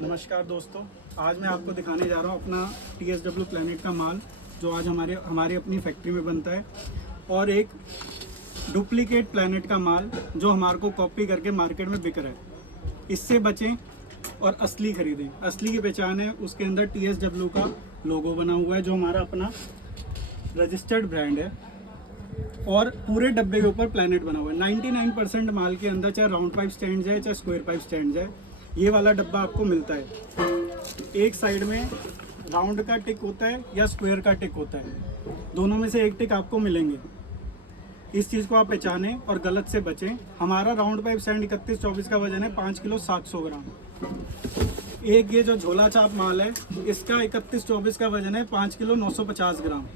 नमस्कार दोस्तों, आज मैं आपको दिखाने जा रहा हूँ अपना TSW प्लैनेट का माल जो आज हमारी अपनी फैक्ट्री में बनता है, और एक डुप्लीकेट प्लैनेट का माल जो हमारे को कॉपी करके मार्केट में बिक रहा है। इससे बचें और असली खरीदें। असली की पहचान है, उसके अंदर TSW का लोगो बना हुआ है जो हमारा अपना रजिस्टर्ड ब्रांड है, और पूरे डब्बे के ऊपर प्लैनेट बना हुआ है। 99% माल के अंदर चाहे राउंड पाइप स्टैंड है चाहे स्क्वायर पाइप स्टैंड है, ये वाला डब्बा आपको मिलता है। एक साइड में राउंड का टिक होता है या स्क्वायर का टिक होता है, दोनों में से एक टिक आपको मिलेंगे। इस चीज़ को आप पहचानें और गलत से बचें। हमारा राउंड पाइप स्टैंड 3124 का वजन है 5 किलो 700 ग्राम। एक ये जो झोला चाप माल है, इसका 3124 का वजन है 5 किलो 950 ग्राम।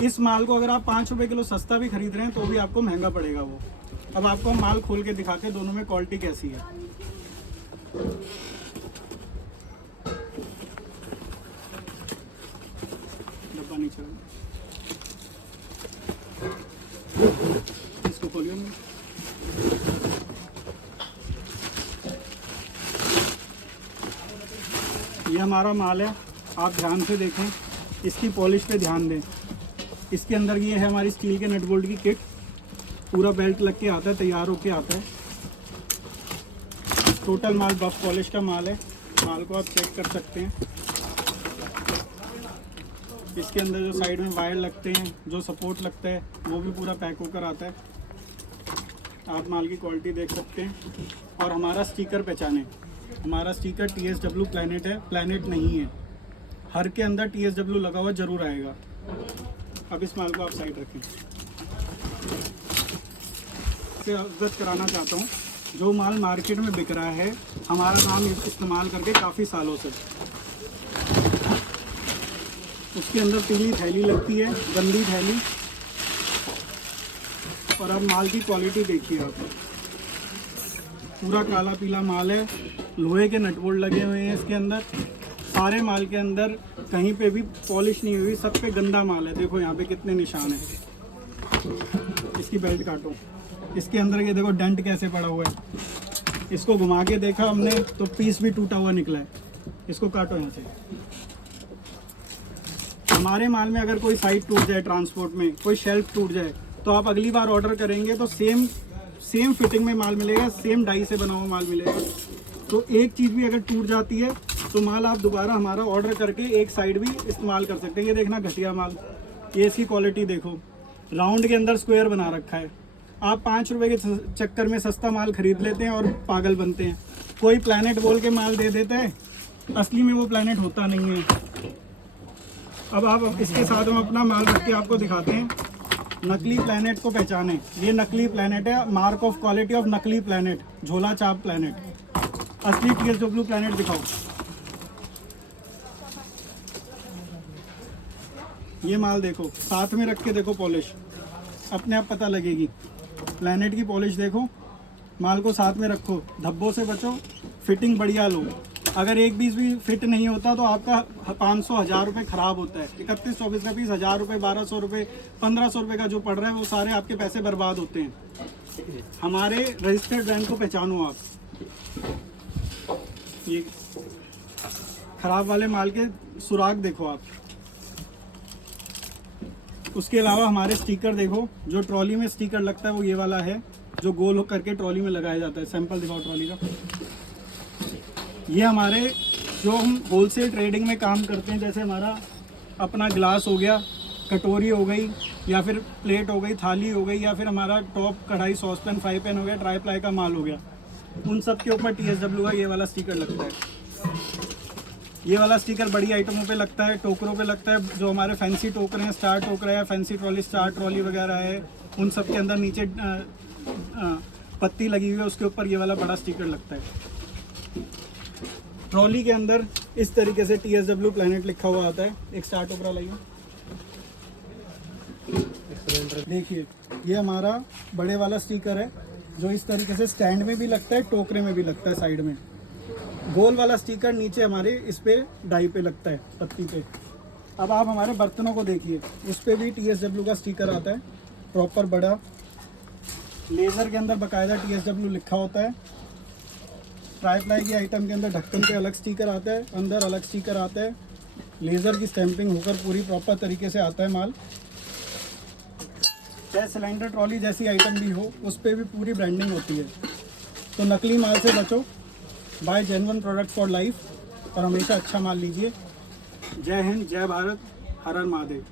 इस माल को अगर आप 5 रुपये किलो सस्ता भी खरीद रहे हैं तो भी आपको महंगा पड़ेगा वो। अब आपको माल खोल के दिखाते दोनों में क्वालिटी कैसी है। डब्बा नीचे इसको खोलिए। ये हमारा माल है, आप ध्यान से देखें, इसकी पॉलिश पे ध्यान दें। इसके अंदर ये है हमारी स्टील के नट बोल्ट की किट, पूरा बेल्ट लग के आता है, तैयार होके आता है। टोटल माल बफ पॉलिश का माल है, माल को आप चेक कर सकते हैं। इसके अंदर जो साइड में वायर लगते हैं, जो सपोर्ट लगता है, वो भी पूरा पैक होकर आता है। आप माल की क्वालिटी देख सकते हैं। और हमारा स्टिकर पहचाने, हमारा स्टिकर TSW प्लैनेट है, प्लैनेट नहीं है। हर के अंदर TSW लगा हुआ जरूर आएगा। अब इस माल को आप साइड रखें। इससे अवगत कराना चाहता हूँ, जो माल मार्केट में बिक रहा है, हमारा नाम इस्तेमाल करके काफ़ी सालों से, उसके अंदर पीली थैली लगती है, गंदी थैली। और अब माल की क्वालिटी देखिए आप, पूरा काला पीला माल है, लोहे के नट बोल्ट लगे हुए हैं इसके अंदर। सारे माल के अंदर कहीं पे भी पॉलिश नहीं हुई, सब पे गंदा माल है। देखो यहाँ पे कितने निशान हैं। इसकी बेल्ट काटो, इसके अंदर ये देखो डेंट कैसे पड़ा हुआ है। इसको घुमा के देखा हमने तो पीस भी टूटा हुआ निकला है। इसको काटो यहाँ से। हमारे माल में अगर कोई साइड टूट जाए, ट्रांसपोर्ट में कोई शेल्फ टूट जाए, तो आप अगली बार ऑर्डर करेंगे तो सेम फिटिंग में माल मिलेगा, सेम डाई से बना हुआ माल मिलेगा। तो एक चीज़ भी अगर टूट जाती है तो माल आप दोबारा हमारा ऑर्डर करके एक साइड भी इस्तेमाल कर सकते हैं। ये देखना घटिया माल, ये इसकी क्वालिटी देखो, राउंड के अंदर स्क्वायर बना रखा है। आप 5 रुपये के चक्कर में सस्ता माल खरीद लेते हैं और पागल बनते हैं। कोई प्लैनेट बोल के माल दे देता है, असली में वो प्लैनेट होता नहीं है। अब आप इसके साथ हम अपना माल रख के आपको दिखाते हैं। नकली प्लैनेट को पहचानें, ये नकली प्लैनेट है, मार्क ऑफ क्वालिटी ऑफ नकली प्लैनेट, झोला चाप प्लैनेट। असली TSW प्लैनेट दिखाओ। ये माल देखो, साथ में रख के देखो, पॉलिश अपने आप पता लगेगी। प्लैनेट की पॉलिश देखो, माल को साथ में रखो, धब्बों से बचो, फिटिंग बढ़िया लो। अगर एक पीस भी फिट नहीं होता तो आपका 500-1000 रुपये ख़राब होता है। 3124 का पीस 1000 रुपये, 1200 रुपये, 1500 रुपये का जो पड़ रहा है, वो सारे आपके पैसे बर्बाद होते हैं। हमारे रजिस्टर्ड ब्रांड को पहचानो आप। ये ख़राब वाले माल के सुराग देखो आप। उसके अलावा हमारे स्टिकर देखो, जो ट्रॉली में स्टिकर लगता है वो ये वाला है, जो गोल हो करके ट्रॉली में लगाया जाता है। सैंपल दिखाओ ट्रॉली का। ये हमारे जो हम होलसेल ट्रेडिंग में काम करते हैं, जैसे हमारा अपना ग्लास हो गया, कटोरी हो गई, या फिर प्लेट हो गई, थाली हो गई, या फिर हमारा टॉप कढ़ाई, सॉसपैन, फ्राई पैन हो गया, ट्राई प्लाई का माल हो गया, उन सब के ऊपर TSW का ये वाला स्टिकर लगता है। ये वाला स्टिकर बड़ी आइटमों पे लगता है, टोकरों पे लगता है। जो हमारे फैंसी टोकरे हैं, स्टार टोकरा है, फैंसी ट्रॉली, स्टार ट्रॉली वगैरह है, उन सब के अंदर नीचे पत्ती लगी हुई है, उसके ऊपर ये वाला बड़ा स्टिकर लगता है। ट्रॉली के अंदर इस तरीके से TSW प्लैनेट लिखा हुआ आता है। एक स्टार टोकरा लाइए, देखिए ये हमारा बड़े वाला स्टिकर है, जो इस तरीके से स्टैंड में भी लगता है, टोकरे में भी लगता है, साइड में। गोल वाला स्टिकर नीचे हमारे इस पे डाई पे लगता है, पत्ती पे। अब आप हमारे बर्तनों को देखिए, उस पर भी TSW का स्टिकर आता है, प्रॉपर बड़ा। लेज़र के अंदर बाकायदा TSW लिखा होता है। ट्राई प्लाई की आइटम के अंदर ढक्कन पे अलग स्टिकर आता है, अंदर अलग स्टिकर आता है, लेज़र की स्टैंपिंग होकर पूरी प्रॉपर तरीके से आता है माल। चाहे सिलेंडर ट्रॉली जैसी आइटम भी हो, उस पर भी पूरी ब्रांडिंग होती है। तो नकली माल से बचो, buy genuine product for life, और हमेशा अच्छा माल लीजिए। जय हिंद, जय भारत, हर हर महादेव।